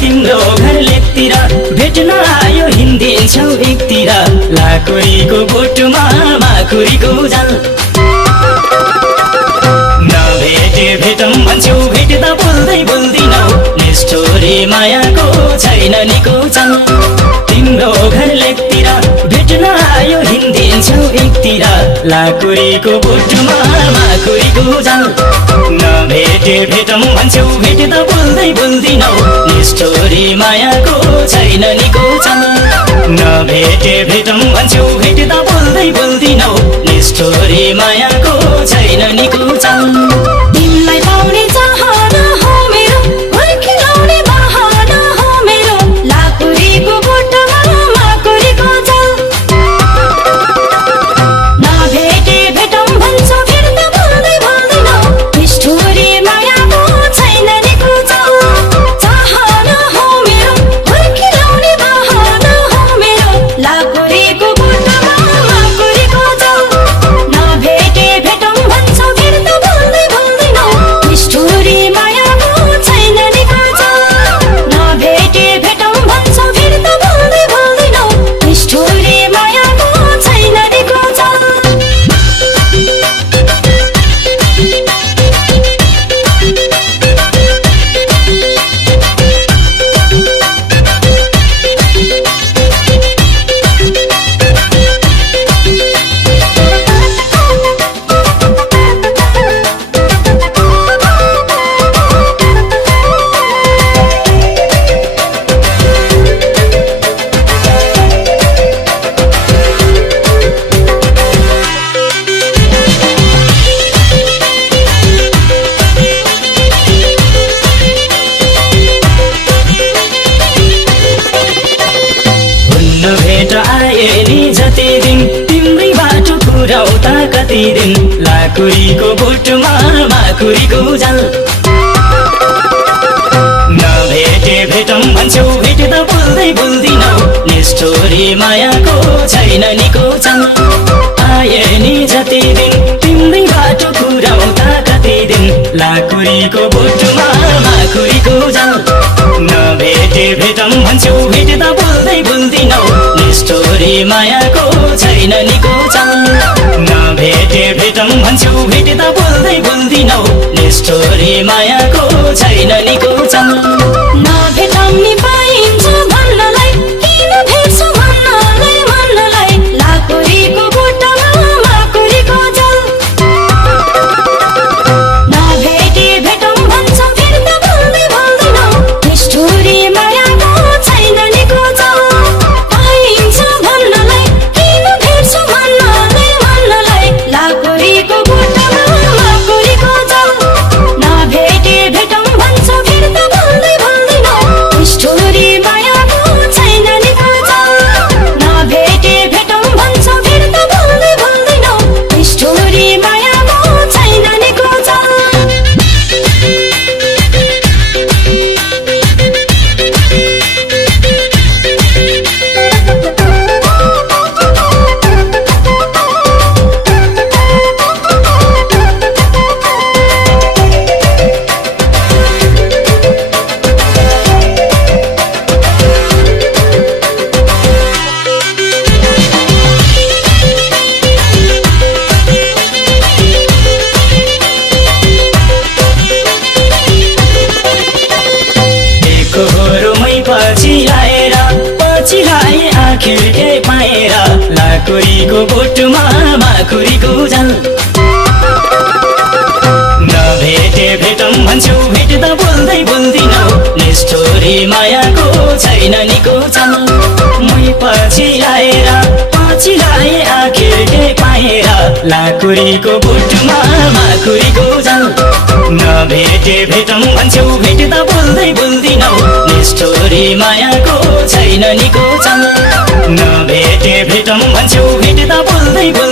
तिम्रो घर लेकतिर भेट्न आयो हिँडिन्छौ एकतिर लाकुरीको बोटमा माकुरीको जाल नभेटे भेटौँ भन्छौ भेट्दा बोल्दै बोल्दिनौ निष्ठुरी मायाको छैन निको चाल तिम्रो घर लेकतिर भेट्न आयो हिँडिन्छौ एकतिर लाकुरीको बोटमा माकुरीको जाल नभेटे भेटौँ भन्छौ भेट्दा बोल्दै बोल्दिनौ निष्ठुरी मायाको छैन निको चाल नभेटे भेटौँ भन्छौ भेट्दा बोल्दै बोल्दिनौ निष्ठुरी मायाको छैन निको चाल तिमीलाई पाउने चाहना हो मेरो फर्किलाउने बहाना हो मेरो लाकुरीको बोटमा माकुरीको जाल नभेटे भेटौँ भन्छौ भेट्दा बोल्दै बोल्दिनौ निष्ठुरी मायाको छैन निको चाल चाहना हो मेरो फर्किलाउने बहाना हो मेरो लाकुरीको बोटमा माकुरीको जाल नभेटे भेटौँ भन्छौ भेट्दा बोल्दै बोल्दिनौ निष्ठुरी मायाको छैन निको चाल नभेटे भेटौँ भन्छौ भेट्दा बोल्दै बोल्दिनौ निष्ठुरी मायाको छैन निको चाल भेट आए नि जति दिन तिम्रै बाटो पुर्याउँदा कति दिन लाकुरीको बोटमा माकुरीको जाल नभेटे भेटौँ भन्छौ भेट्दा बोल्दै बोल्दिनौ निष्ठुरी मायाको छैन निको चाल आए नि जति दिन तिम्रै बाटो पुर्याउँदा कति दिन लाकुरीको बोटमा माकुरीको जाल नभेटे भेटौँ भन्छौ भेट्दा बोल्दै बोल्दिनौ निष्ठुरी मायाको छैन निको चाल नभेटे भेटौँ भन्छौ भेट्दा बोल्दै बोल्दिनौ निष्ठुरी मायाको छैन निको चाल नभेटौँ नि पाइन्छ भन्नलाई किन भेट्छौ भन्नलाई लाकुरीको बोटमा माकुरीको जाल नभेटे भेटौँ भन्छौ भेट्दा बोल्दै बोल्दिनौ निष्ठुरी मायाको छैन निको चाल पाइन्छ भन्नलाई किन भेट्छौ भन्नलाई लाकुरीको बोटमा माकुरीको जाल नभेटे भेटौँ भन्छौ भेट्दा बोल्दै बोल्दिनौ निष्ठुरी मायाको छैन निको चाल नभेटे भेटौँ भन्छौ भेट्दा बोल्दै बोल्दिनौ निष्ठुरी मायाको छैन निको चाल एकहोरुमै पछि लाए आखिर के पाएर लाकुरीको बोटमा माकुरीको जाल नभेटे भेटौँ भन्छौ भेट्दा बोल्दै बोल्दिनौ निष्ठुरी मायाको छैन निको चाल मै पछि लाए आखिर के पाएर लाकुरीको बोटमा माकुरीको जाल नभेटे भेटौँ भन्छौ भेट्दा बोल्दै बोल्दिनौ निष्ठुरी मायाको छैन निको चाल नभेटे भेटौँ भन्छौ भेट्दा बोल्दै बोल्दिनौ